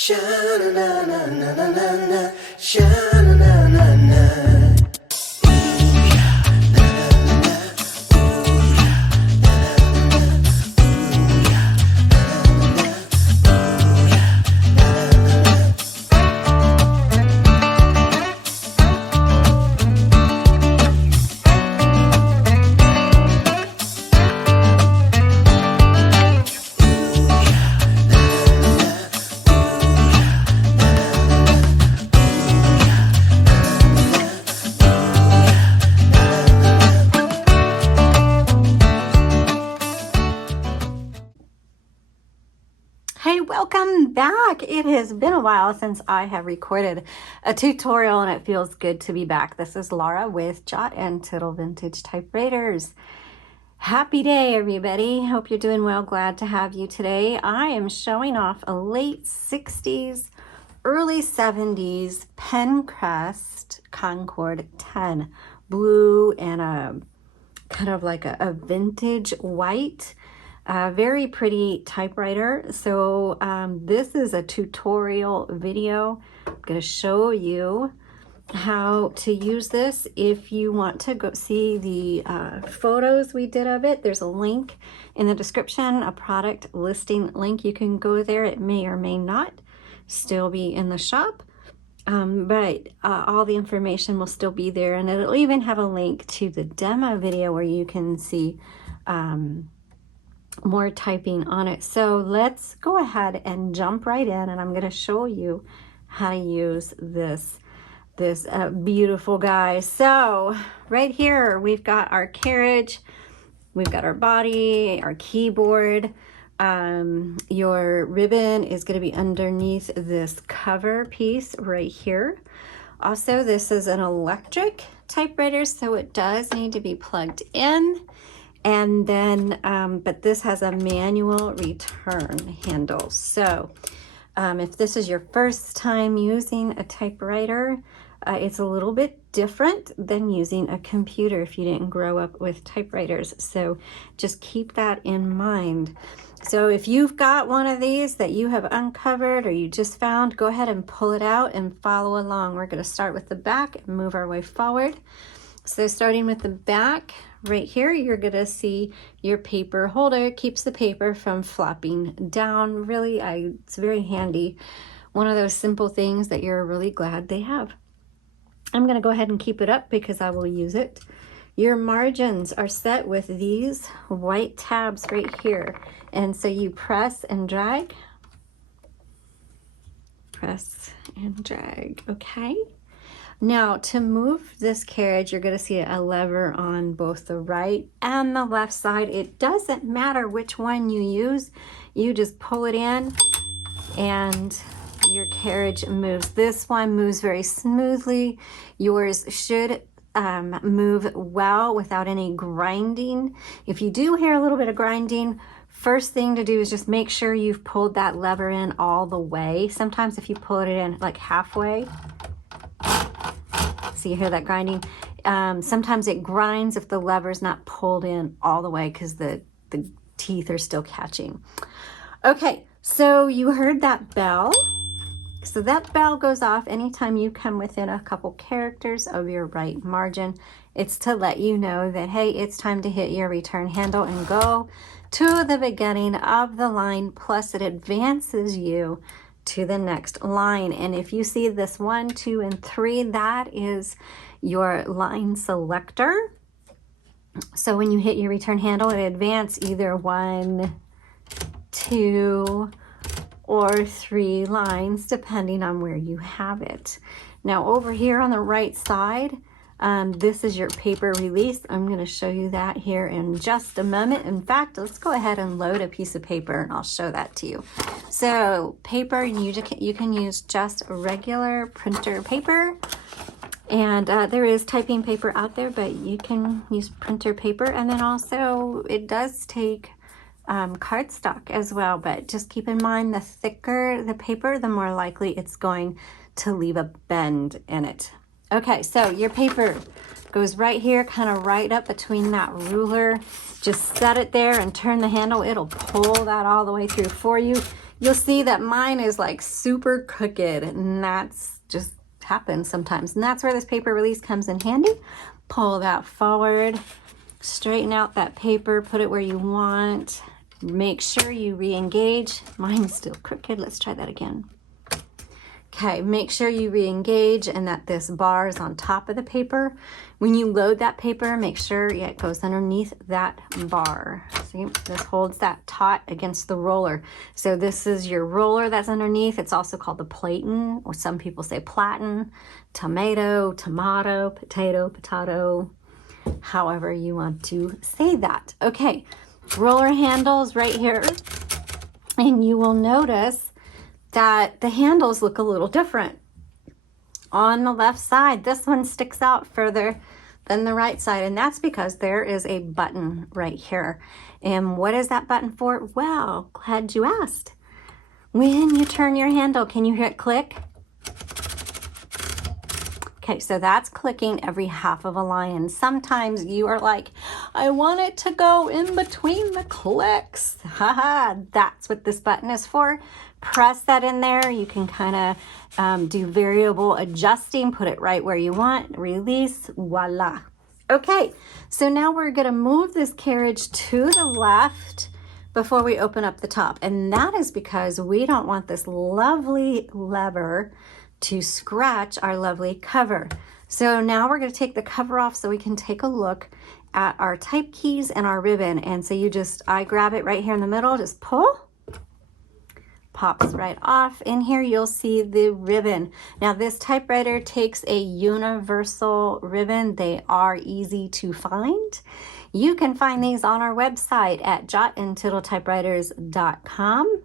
Sha-na-na-na-na-na-na-na, sha-na-na-na-na. Hey, welcome back. It has been a while since I have recorded a tutorial and it feels good to be back. This is Laura with Jot and Tittle Vintage Typewriters. Happy day, everybody. Hope you're doing well. Glad to have you today. I am showing off a late 60s, early 70s Penncrest Concord 10 blue and a kind of like a vintage white. Very pretty typewriter. So this is a tutorial video. I'm going to show you how to use this. If you want to go see the photos we did of it, there's a link in the description, a product listing link. You can go there. It may or may not still be in the shop, but all the information will still be there, and it'll even have a link to the demo video where you can see more typing on it. So let's go ahead and jump right in, and I'm going to show you how to use this beautiful guy. So right here we've got our carriage, we've got our body, our keyboard. Your ribbon is going to be underneath this cover piece right here. Also, this is an electric typewriter, so it does need to be plugged in. And then, but this has a manual return handle. So if this is your first time using a typewriter, it's a little bit different than using a computer if you didn't grow up with typewriters. So just keep that in mind. So if you've got one of these that you have uncovered or you just found, go ahead and pull it out and follow along. We're going to start with the back and move our way forward. So starting with the back, right here, you're going to see your paper holder. It keeps the paper from flopping down. Really, it's very handy. One of those simple things that you're really glad they have. I'm going to go ahead and keep it up because I will use it. Your margins are set with these white tabs right here. And so you press and drag. Press and drag, okay? Now, to move this carriage, you're going to see a lever on both the right and the left side. It doesn't matter which one you use. You just pull it in and your carriage moves. This one moves very smoothly. Yours should move well without any grinding. If you do hear a little bit of grinding, first thing to do is just make sure you've pulled that lever in all the way. Sometimes if you pull it in like halfway, so you hear that grinding. Sometimes it grinds if the lever's not pulled in all the way because the teeth are still catching. Okay, so you heard that bell. So that bell goes off anytime you come within a couple characters of your right margin. It's to let you know that, hey, it's time to hit your return handle and go to the beginning of the line, plus it advances you to the next line. And if you see this 1, 2, and 3, that is your line selector. So when you hit your return handle, it advances either 1, 2, or 3 lines, depending on where you have it. Now over here on the right side, this is your paper release. I'm going to show you that here in just a moment. In fact, let's go ahead and load a piece of paper and I'll show that to you. So paper, you can use just regular printer paper. And there is typing paper out there, but you can use printer paper. And then also it does take cardstock as well, but just keep in mind the thicker the paper, the more likely it's going to leave a bend in it. Okay, so your paper goes right here, kind of right up between that ruler. Just set it there and turn the handle. It'll pull that all the way through for you. you'll see that mine is like super crooked, and that's just happens sometimes. And that's where this paper release comes in handy. Pull that forward, straighten out that paper, put it where you want. Make sure you re-engage. Mine's still crooked. Let's try that again. Okay, make sure you re-engage and that this bar is on top of the paper. When you load that paper, make sure it goes underneath that bar. See, this holds that taut against the roller. So this is your roller that's underneath. It's also called the platen, or some people say platen, tomato, potato, however you want to say that. Okay, roller handles right here. And you will notice that the handles look a little different. On the left side, this one sticks out further than the right side, and that's because there is a button right here. And what is that button for? Well, glad you asked. When you turn your handle, can you hear it click? Okay, so that's clicking every half of a line. And sometimes you are like, I want it to go in between the clicks. Haha, that's what this button is for. Press that in there. You can kind of do variable adjusting, put it right where you want, release, voila. Okay, so now we're gonna move this carriage to the left before we open up the top. And that is because we don't want this lovely lever to scratch our lovely cover. So now we're going to take the cover off so we can take a look at our type keys and our ribbon. And so I grab it right here in the middle, just pull, pops right off. In here you'll see the ribbon. Now this typewriter takes a universal ribbon. They are easy to find. You can find these on our website at jotandtittletypewriters.com.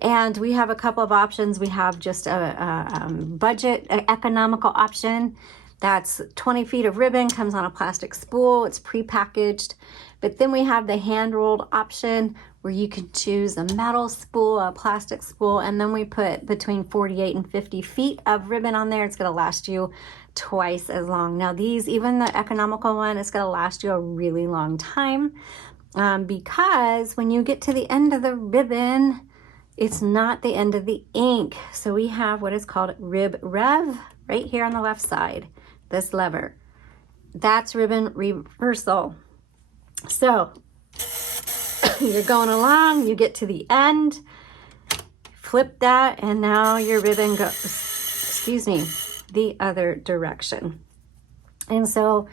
And we have a couple of options. We have just a budget, an economical option. That's 20 feet of ribbon, comes on a plastic spool. It's pre-packaged. But then we have the hand-rolled option where you can choose a metal spool, a plastic spool, and then we put between 48 and 50 feet of ribbon on there. It's going to last you twice as long. Now these, even the economical one, it's going to last you a really long time because when you get to the end of the ribbon, it's not the end of the ink. So we have what is called Rib Rev right here on the left side, this lever. That's ribbon reversal. So you're going along, you get to the end, flip that, and now your ribbon goes, the other direction. And so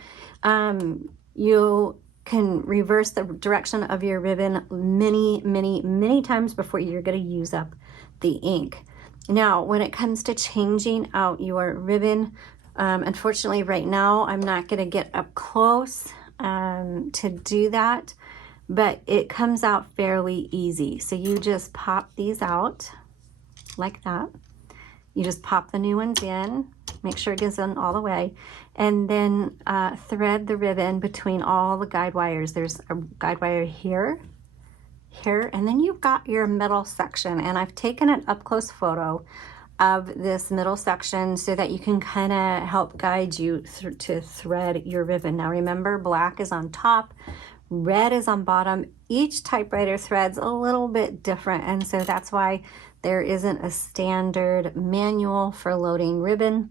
you can reverse the direction of your ribbon many times before you're going to use up the ink. Now, when it comes to changing out your ribbon, unfortunately right now I'm not going to get up close to do that, but it comes out fairly easy. So you just pop these out like that. You just pop the new ones in, make sure it gets in all the way, and then thread the ribbon between all the guide wires. There's a guide wire here, and then you've got your middle section. And I've taken an up-close photo of this middle section so that you can kind of help guide you to thread your ribbon. Now remember, black is on top, red is on bottom. Each typewriter threads a little bit different, and so that's why there isn't a standard manual for loading ribbon.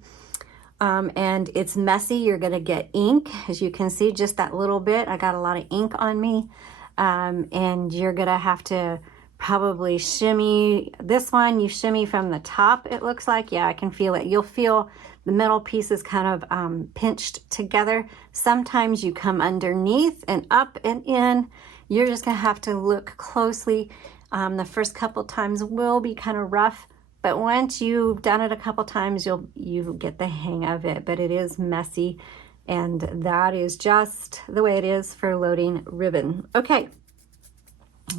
And it's messy. You're going to get ink. As you can see, just that little bit, I got a lot of ink on me. And you're going to have to probably shimmy. This one, you shimmy from the top, it looks like. Yeah, I can feel it. You'll feel the metal pieces kind of pinched together. Sometimes you come underneath and up and in. You're just going to have to look closely. The first couple times will be kind of rough, but once you've done it a couple times, you get the hang of it. But it is messy, and that is just the way it is for loading ribbon. Okay,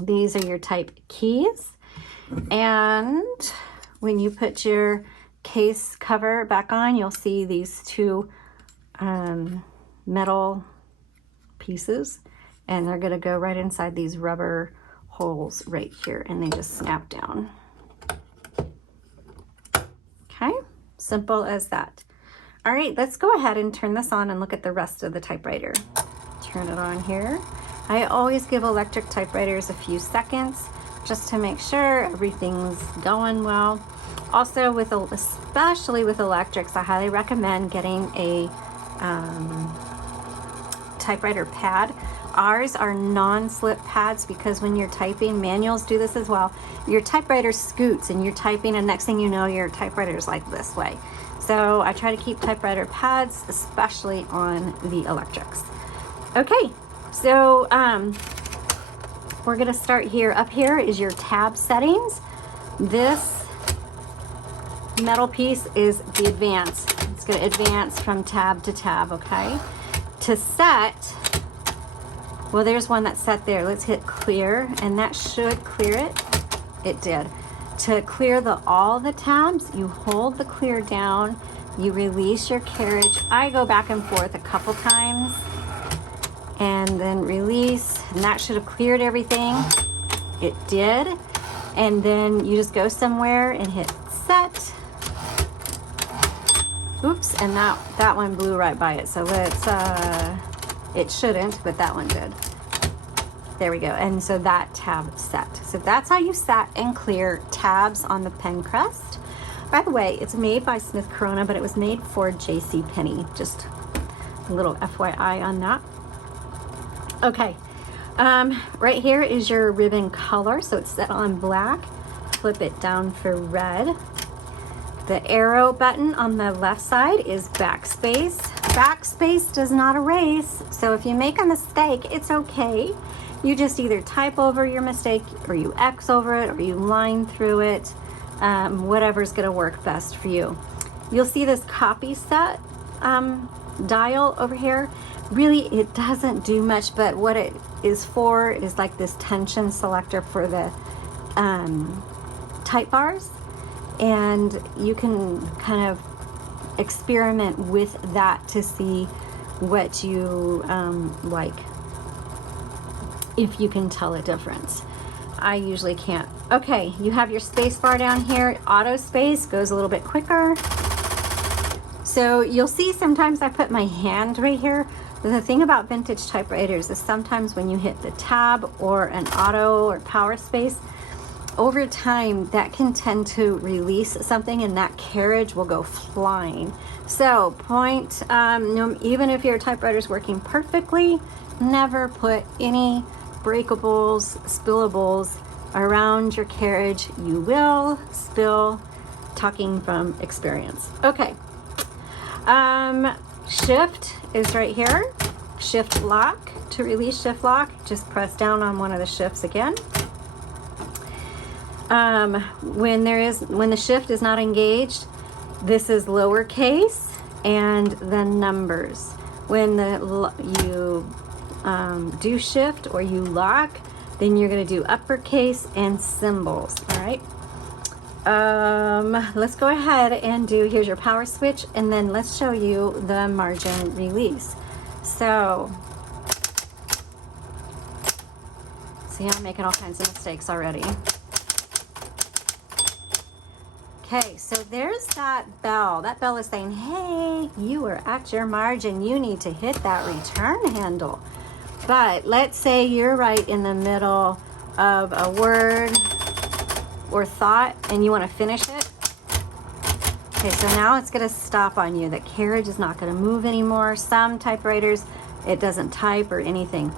these are your type keys, and when you put your case cover back on, you'll see these two metal pieces, and they're going to go right inside these rubber holes right here, and they just snap down. Okay, simple as that. All right, let's go ahead and turn this on and look at the rest of the typewriter. Turn it on here. I always give electric typewriters a few seconds just to make sure everything's going well. Also, especially with electrics, I highly recommend getting a typewriter pad. Ours are non-slip pads because when you're typing, manuals do this as well, your typewriter scoots and you're typing and next thing you know your typewriter is like this way. So I try to keep typewriter pads, especially on the electrics. Okay, so we're gonna start here. Up here is your tab settings. This metal piece is the advance. It's gonna advance from tab to tab, okay? To set, well, there's one that's set there. Let's hit clear, and that should clear it. It did. To clear all the tabs, you hold the clear down, you release your carriage. I go back and forth a couple times, and then release, and that should have cleared everything. It did. And then you just go somewhere and hit set. Oops, and that one blew right by it. So let's, it shouldn't, but that one did. There we go. And so that tab set. So that's how you set and clear tabs on the Penncrest. By the way, it's made by Smith Corona, but it was made for JCPenney. Just a little FYI on that. Okay, right here is your ribbon color. So it's set on black. Flip it down for red. The arrow button on the left side is backspace. Backspace does not erase, so if you make a mistake, it's okay. You just either type over your mistake, or you X over it, or you line through it, whatever's gonna work best for you. You'll see this copy set dial over here. Really, it doesn't do much, but what it is for is like this tension selector for the type bars. And you can kind of experiment with that to see what you like, if you can tell a difference. I usually can't. Okay, you have your space bar down here. Auto space goes a little bit quicker. So you'll see sometimes I put my hand right here. The thing about vintage typewriters is sometimes when you hit the tab or an auto or power space, over time that can tend to release something and that carriage will go flying. So even if your typewriter's working perfectly, never put any breakables, spillables around your carriage. You will spill, talking from experience. Okay, shift is right here. Shift lock. To release shift lock, just press down on one of the shifts again. When the shift is not engaged, this is lowercase and the numbers. When you do shift or you lock, then you're going to do uppercase and symbols. All right. Let's go ahead and here's your power switch, and then let's show you the margin release. So, see, I'm making all kinds of mistakes already. Okay, so there's that bell. That bell is saying, hey, you are at your margin. You need to hit that return handle. But let's say you're right in the middle of a word or thought and you want to finish it. Okay, so now it's going to stop on you. The carriage is not going to move anymore. Some typewriters, it doesn't type or anything.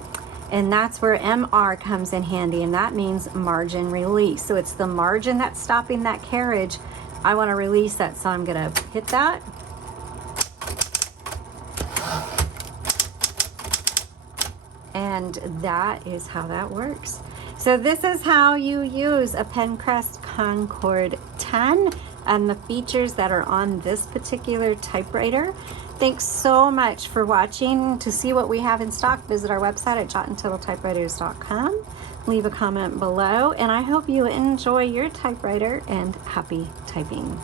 And that's where MR comes in handy, and that means margin release. So it's the margin that's stopping that carriage. I want to release that, so I'm going to hit that. And that is how that works. So this is how you use a Penncrest Concord 10 and the features that are on this particular typewriter. Thanks so much for watching. To see what we have in stock, visit our website at jotandtittletypewriters.com. Leave a comment below, and I hope you enjoy your typewriter and happy typing.